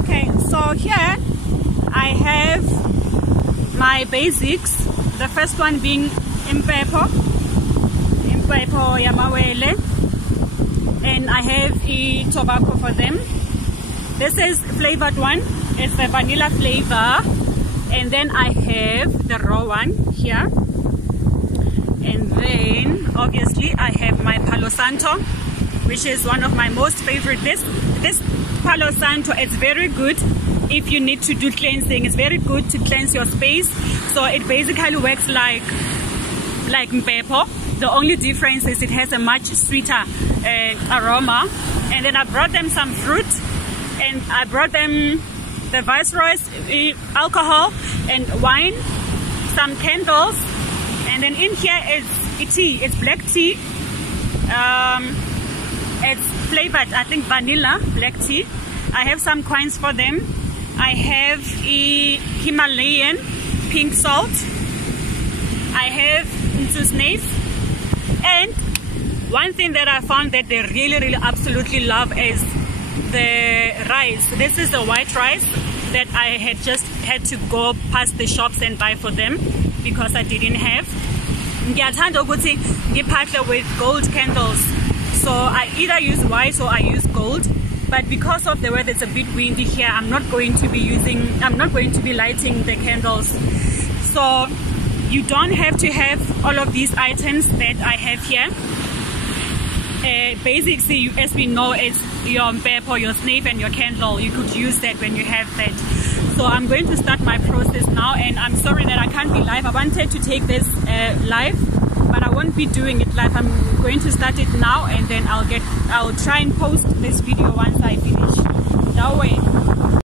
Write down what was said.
Okay, so here I have my basics. The first one being impepo yamawele, and I have a tobacco for them. This is flavored one. It's the vanilla flavor, and then I have the raw one here, and then obviously I have my Palo Santo, which is one of my most favorite. This Palo Santo is very good if you need to do cleansing. It's very good to cleanse your space. So it basically works like mpepo. The only difference is it has a much sweeter aroma. And then I brought them some fruit, and I brought them the Viceroy's alcohol and wine, some candles, and then in here is tea. It's black tea. It's flavored, I think, vanilla black tea. I have some coins for them. I have a Himalayan pink salt. I have snails. And one thing that I found that they really absolutely love is the rice. This is the white rice that I had to go past the shops and buy for them because I didn't have. Ngiyathanda ukuthi ngiphahle with gold candles. So I either use white or I use gold. But because of the weather, it's a bit windy here, I'm not going to be lighting the candles. So you don't have to have all of these items that I have here. Basically, as we know, it's your mpepo, your snake, and your candle. You could use that when you have that. So I'm going to start my process now, and I'm sorry that I can't be live. I wanted to take this live, but I won't be doing it live. I'm going to start it now, and then I'll try and post this video once I